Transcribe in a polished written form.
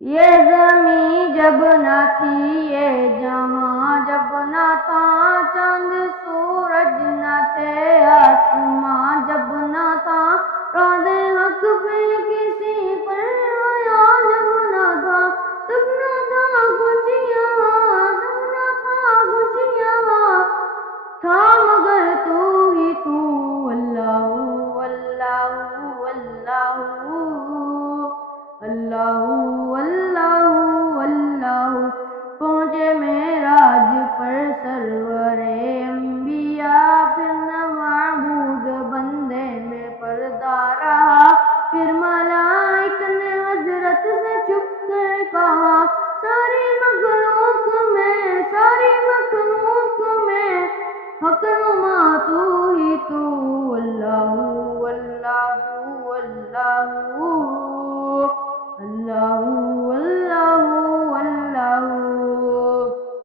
یہ زمین جب نہ تھی، یہ جہاں جب نہ تھا، چاند سورج نہ تھے، آسمان جب نہ تھا، راز حق پہ کسی پر آیا جب نہ تھا، تب نہ تھا کچھ یہاں، تب نہ تھا کچھ یہاں، تھا مگر تو ہی تو، اللہ اللہ اللہ اللہ اللہ